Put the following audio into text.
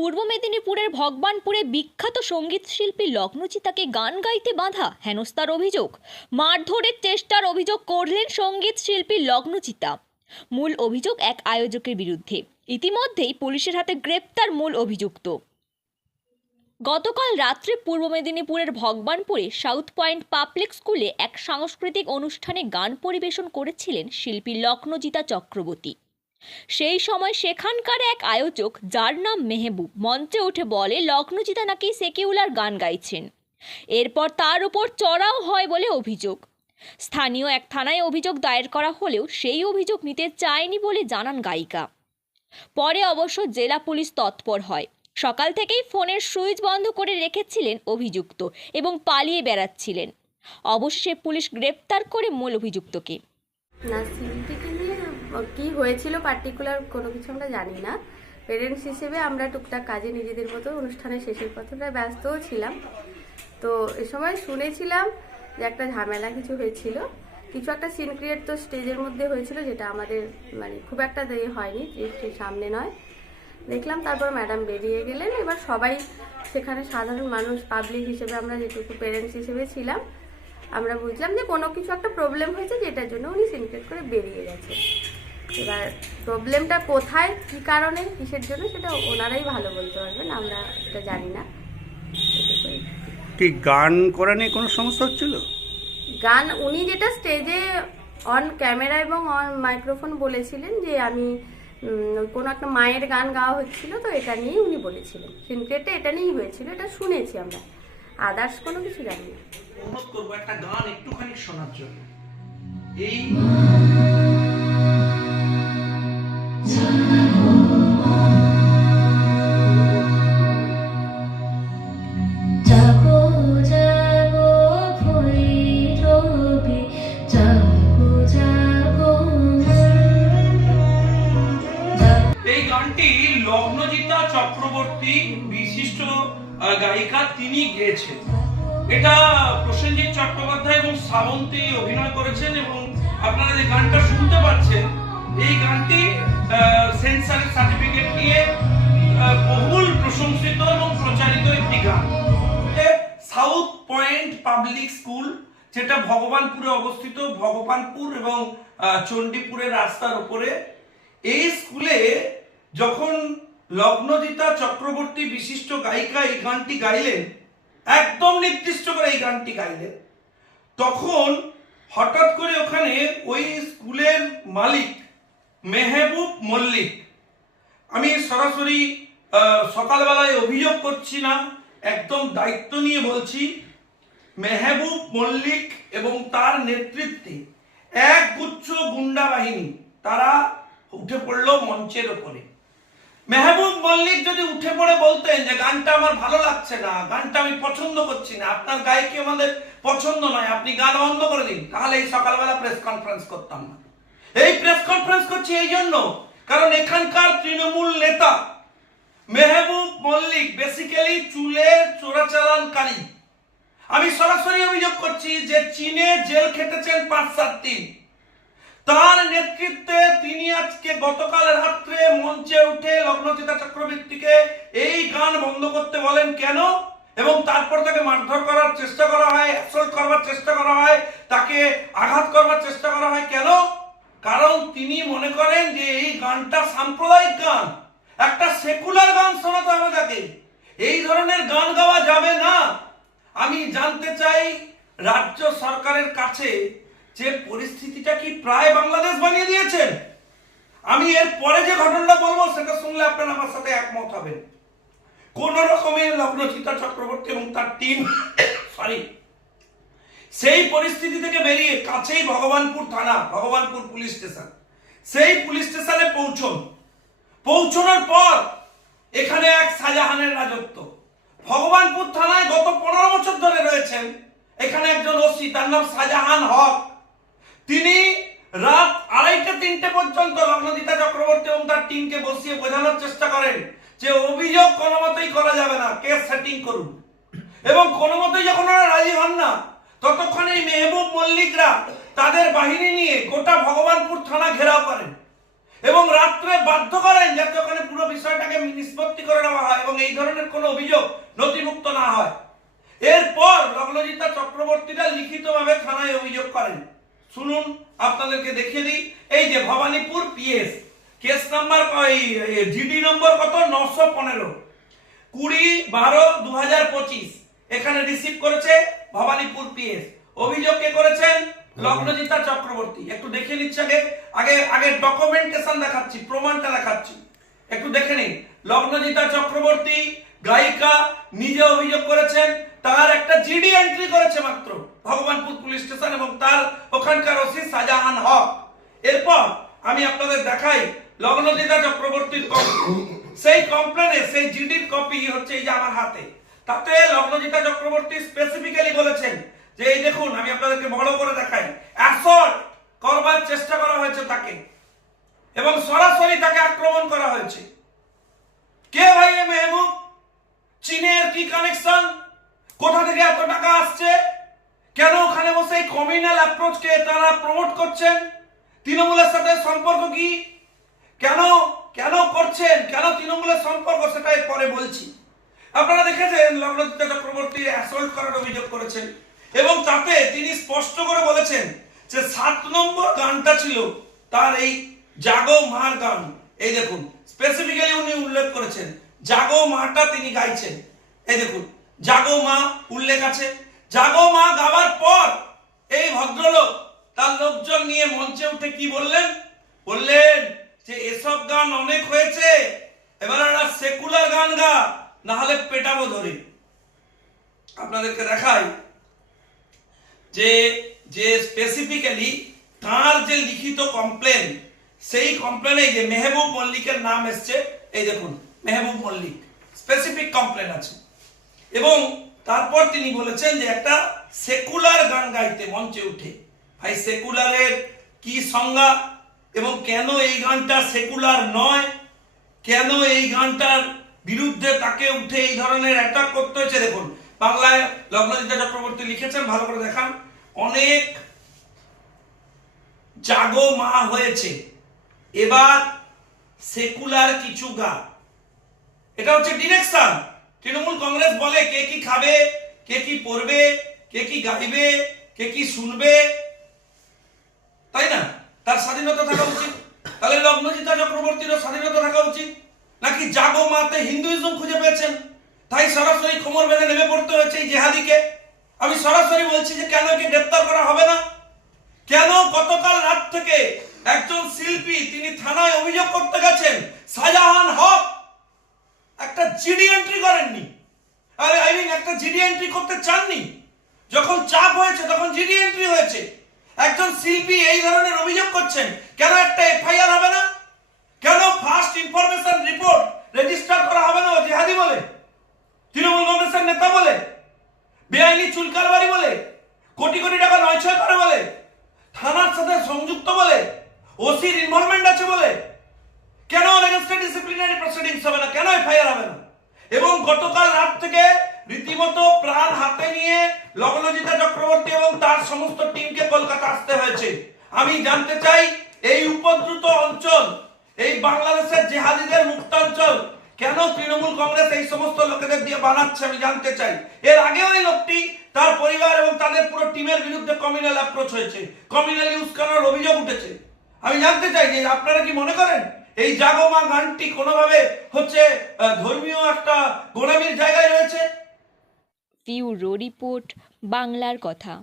পূর্ব মেদিনীপুরের ভগবানপুরে বিখ্যাত সঙ্গীত শিল্পী লগ্নজিতাকে গান গাইতে বাধা, হেনস্থার অভিযোগ। মারধরের চেষ্টার অভিযোগ করলেন সঙ্গীত শিল্পী লগ্নজিতা। মূল অভিযোগ এক আয়োজকের বিরুদ্ধে। ইতিমধ্যেই পুলিশের হাতে গ্রেপ্তার মূল অভিযুক্ত। গতকাল রাত্রে পূর্ব মেদিনীপুরের ভগবানপুরে সাউথ পয়েন্ট পাবলিক স্কুলে এক সাংস্কৃতিক অনুষ্ঠানে গান পরিবেশন করেছিলেন শিল্পী লগ্নজিতা চক্রবর্তী। সেই সময় সেখানকার এক আয়োজক, যার নাম মেহবুব, মঞ্চে উঠে বলে লগ্নজিতা নাকি সেকুলার গান গাইছেন। এরপর তার উপর চড়াও হয় বলে অভিযোগ। স্থানীয় এক থানায় অভিযোগ দায়ের করা হলেও সেই অভিযোগ নিতে চায়নি বলে জানান গায়িকা। পরে অবশ্য জেলা পুলিশ তৎপর হয়। সকাল থেকেই ফোনের সুইচ বন্ধ করে রেখেছিলেন অভিযুক্ত এবং পালিয়ে বেড়াচ্ছিলেন। অবশেষে পুলিশ গ্রেপ্তার করে মূল অভিযুক্তকে। না, শিল্পীকে নিয়ে কি হয়েছিল পার্টিকুলার কোনো কিছু আমরা জানি না। পেরেন্টস হিসেবে আমরা টুকটাক কাজে নিজেদের মতো অনুষ্ঠানের শেষের পথটা ব্যস্তও ছিলাম। তো এ সময় শুনেছিলাম যে একটা ঝামেলা কিছু হয়েছিল, কিছু একটা সিন ক্রিয়েট তো স্টেজের মধ্যে হয়েছিল, যেটা আমাদের খুব একটা দেরি হয়নি, সামনে নয়। দেখলাম, তারপর ম্যাডাম বেরিয়ে গেলেন। এবার সবাই সেখানে সাধারণ মানুষ, পাবলিক হিসেবে আমরা যেটুকু পেরেন্টস হিসেবে ছিলাম, আমরা বুঝলাম যে কোনো কিছু একটা প্রবলেম হয়েছে, যেটার জন্য উনি সিনক্রেট করে বেরিয়ে গেছে। এবার প্রবলেমটা কোথায়, কী কারণে, কিসের জন্য, সেটা ওনারাই ভালো বলতে পারবেন, আমরা সেটা জানি না। কি গান করা নিয়ে কোনো সমস্যা হচ্ছিল? গান উনি যেটা স্টেজে অন ক্যামেরা এবং অন মাইক্রোফোন বলেছিলেন যে আমি কোনো একটা মায়ের গান গাওয়া হচ্ছিল, তো এটা নিয়েই উনি বলেছিলেন। সিনক্রেটটা এটা নিয়েই হয়েছিল, এটা শুনেছি আমরা, আদার্স কোনো কিছু জানি না। অনুরোধ করবো একটা গান একটুখানি শোনার জন্য। এই এই গানটি লগ্নজিতা চক্রবর্তী, বিশিষ্ট গায়িকা, তিনি গেয়েছেন। এটা প্রসেনজিৎ চট্টোপাধ্যায় এবং শ্রাবন্তী অভিনয় করেছেন এবং আপনারা যে গানটা শুনতে পাচ্ছেন, এই গানটি সেন্সরের সার্টিফিকেট নিয়ে বহুল প্রশংসিত এবং প্রচারিত একটি গান। সাউথ পয়েন্ট পাবলিক স্কুল, যেটা ভগবানপুরে অবস্থিত, ভগবানপুর এবং চণ্ডীপুরের রাস্তার উপরে। এই স্কুলে যখন লগ্নজিতা চক্রবর্তী, বিশিষ্ট গায়িকা, এই গানটি গাইলেন, একদম নির্দিষ্ট করে এই গানটি গাইলেন, তখন হঠাৎ করে ওখানে ওই স্কুলের মালিক মেহবুব মল্লিক, আমি সরাসরি সকালবেলায় অভিযোগ করছি না, একদম দায়িত্ব নিয়ে বলছি, মেহবুব মল্লিক এবং তার নেতৃত্বে এক গুচ্ছ গুন্ডা বাহিনী তারা উঠে পড়লো মঞ্চের ওপরে। মেহবুব মল্লিক যদি উঠে পড়ে বলতেন যে গানটা আমার ভালো লাগছে না, গানটা আমি পছন্দ করছি না, আপনার গায়কি আমাদের পছন্দ নয়, আপনি গান বন্ধ করে দিন, তাহলে এই সকালবেলা প্রেস কনফারেন্স করতাম না। এই প্রেস কনফারেন্স করছি এই জন্য, কারণ এখানকার তৃণমূল নেতা মেহবুব মল্লিক বেসিক্যালি চুলের চোরাচালানকারী। আমি সরাসরি অভিযোগ করছি যে চীনে জেল খেটেছেন 5-7 দিন। তার নেতৃত্বে তিনি আজকে গতকাল রাত্রে মঞ্চে উঠে লগ্নজিতা চক্রবর্তীকে এই গান বন্ধ করতে বলেন কেন, এবং তারপর তাকে মারধর করার চেষ্টা করা হয়, অ্যাসল্ট করবার চেষ্টা করা হয়, তাকে আঘাত করবার চেষ্টা করা হয় কেন? কারণ তিনি মনে করেন যে এই গানটা সাম্প্রদায়িক গান, একটা সেকুলার গান শোনাতে হবে তাকে, এই ধরনের গান গাওয়া যাবে না। আমি জানতে চাই রাজ্য সরকারের কাছে যে পরিস্থিতিটা কি প্রায় বাংলাদেশ বানিয়ে দিয়েছেন। আমি এর পরে যে ঘটনাটা বলবো সেটা শুনলে আপনারা আমার সাথে একমত হবেন। কোন রকমে লগ্নজিতা চক্রবর্তী এবং তার টিম সেই পরিস্থিতি থেকে বেরিয়ে কাছেই ভগবানপুর থানা, ভগবানপুর পুলিশ স্টেশন, সেই পুলিশ স্টেশনে পৌঁছানোর পর এখানে এক শাহজাহানের রাজত্ব। ভগবানপুর থানায় গত 15 বছর ধরে রয়েছেন এখানে একজন ওসি, তার নাম শাহজাহান হক। তিনি রাত 2:30-3টে পর্যন্ত লগ্নজিতা চক্রবর্তী এবং তার টিমকে বসিয়ে বোঝানোর চেষ্টা করেন যে অভিযোগ কোনো মতেই করা যাবে না, কেস সেটিং করুন। এবং কোনো মতেই যখন ওরা রাজি হন না, ততক্ষণ এই মেহবুব মল্লিকরা তাদের বাহিনী নিয়ে গোটা ভগবানপুর থানা ঘেরাও করেন এবং রাত্রে বাধ্য করেন যাতে ওখানে পুরো বিষয়টাকে নিষ্পত্তি করে নেওয়া হয় এবং এই ধরনের কোনো অভিযোগ নথিভুক্ত না হয়। এরপর লগ্নজিতা চক্রবর্তীরা লিখিতভাবে থানায় অভিযোগ করেন। শুনুন, আপনাদেরকে দেখিয়ে দিই। এই যে Bhabanipur PS, case number GD number কত 915, 20/12/2025 এখানে রিসিভ করেছে ভবানীপুর পিএস। অভিযোগ কে করেছেন? লগ্নজিতা চক্রবর্তী। একটু দেখে নিচ্ছি, আগে ডকুমেন্টেশন দেখাচ্ছি, প্রমাণটা দেখাচ্ছি, একটু দেখে নিন। লগ্নজিতা চক্রবর্তী গায়িকা নিজে অভিযোগ করেছেন, তার একটা জিডি এন্ট্রি করেছে মাত্র ভগবানপুর পুলিশ স্টেশন এবং তার ওখানকার ওসি শাহজাহান হক। এরপর আমি আপনাদের দেখাই লগ্নজিতা চক্রবর্তীর কমপ্লেন। সেই কমপ্লেনে সেই জিডির কপি হচ্ছে এই যে আমার হাতে। তাতে লগ্নজিতা চক্রবর্তী স্পেসিফিক্যালি বলেছেন যে এই দেখুন, আমি আপনাদেরকে বড় করে দেখাই, অ্যাসল্ট করবার চেষ্টা করা হয়েছে তাকে এবং সরাসরি তাকে আক্রমণ করা হয়েছে। কে ভাই এ মেহবুব? চীনের কি কানেকশন? কোথা থেকে এত টাকা আসছে? কেন ওখানে বসে এই কমিউনাল অ্যাপ্রোচকে তারা প্রমোট করছেন? তৃণমূলের সাথে সম্পর্ক কি? কেন করছেন? কেন তৃণমূলের সম্পর্ক সেটা পরে বলছি। আপনারা দেখেছেন লগ্নজিতা চক্রবর্তী অ্যাসল্ট করার অভিযোগ করেছেন এবং তাতে তিনি স্পষ্ট করে বলেছেন যে 7 নম্বর গানটা ছিল তার এই জাগো মার গান। এই দেখুন, স্পেসিফিক্যালি উনি উল্লেখ করেছেন জাগো মাটা তিনি গাইছেন। এই দেখুন, জাগো মা উল্লেখ আছে। জাগো মা গাওয়ার পর এই ভদ্রলোক তার লোকজন নিয়ে মঞ্চে উঠে কি বললেন যে এসব গান অনেক হয়েছে, এবার একটা সেকুলার গান গা, না হলে পেটাবো ধরে। আপনাদেরকে দেখাই যে স্পেসিফিক্যালি তার যে লিখিত কমপ্লেন, সেই কমপ্লেনে যে মেহবুব মল্লিকের নাম এসছে। এই দেখুন, মেহবুব মল্লিক স্পেসিফিক কমপ্লেন আছে এবং তারপর তিনি বলেছেন যে একটা সেকুলার গান গাইতে মঞ্চে উঠে। ভাই, সেকুলারের কি সংজ্ঞা এবং কেন এই গানটা সেকুলার নয়, কেন এই গানটার বিরুদ্ধে তাকে উঠে এই ধরনের অ্যাটাক করতে হয়েছে? দেখুন, বাংলায় লগ্নজিতা চক্রবর্তী লিখেছেন, ভালো করে দেখান। অনেক জাগো মা হয়েছে, এবার সেকুলার কিছু গা। এটা হচ্ছে ডিরেকশন। তৃণমূল কংগ্রেস বলে কে কি খাবে, কে কি পড়বে, কে কি গাইবে, কে কি শুনবে, তাই না? তার স্বাধীনতা থাকা উচিত। তাহলে লগ্নজিতা চক্রবর্তীরও স্বাধীনতা থাকা উচিত নাকি? জাগো মাতে হিন্দুইজম খুঁজে পেয়েছেন, তাই সরাসরি কোমর বেঁধে নেমে পড়তে হয়েছে এই জেহাদিকে। আমি সরাসরি বলছি যে কেন একে গ্রেপ্তার করা হবে না? কেন গতকাল রাত থেকে একজন শিল্পী তিনি থানায় অভিযোগ করতে গেছেন, শাহজাহান হক একটা জিডি এন্ট্রি করেননি? একটা জিডি এন্ট্রি করতে চাননি? যখন চাপ হয়েছে তখন জিডি এন্ট্রি হয়েছে। একজন শিল্পী এই ধরনের অভিযোগ করছেন, কেন একটা এফআইআর হবে না? কেন ফার্স্ট ইনফরমেশন রিপোর্ট রেজিস্টার করা হবে না? ও জেহাদি বলে, তৃণমূল কংগ্রেসের নেতা বলে, বেআইনি চুলকারবারি বলে, কোটি কোটি টাকা নয়ছয় করে বলে, থানার সাথে সংযুক্ত বলে, ওসির ইনভলভমেন্ট আছে বলে, কেন ডিসিপ্লিনারি প্রসিডিংস হবে না? কেন এফআইআর হবে না? এবং গতকাল রাত থেকে রীতিমতো প্রাণ হাতে নিয়ে লগ্নজিতা চক্রবর্তী এবং তার সমস্ত টিমকে কলকাতা আসতে হয়েছে। আমি জানতে চাই, এই উপদ্রুত অঞ্চল, এই বাংলাদেশের জেহাদিদের মুক্তাঞ্চল কেন তৃণমূল কংগ্রেস এই সমস্ত লোকেদের দিয়ে বানাচ্ছে? আমি জানতে চাই। এর আগেও এই লোকটি, তার পরিবার এবং তাদের পুরো টিমের বিরুদ্ধে কমিউনাল অ্যাপ্রোচ হয়েছে, কমিউনালি উস্কানোর অভিযোগ উঠেছে। আমি জানতে চাই যে আপনারা কি মনে করেন এই জাগো মা গানটি কোনোভাবে হচ্ছে ধর্মীয় একটা গোলামির জায়গায় রয়েছে? ব্যুরো রিপোর্ট, বাংলার কথা।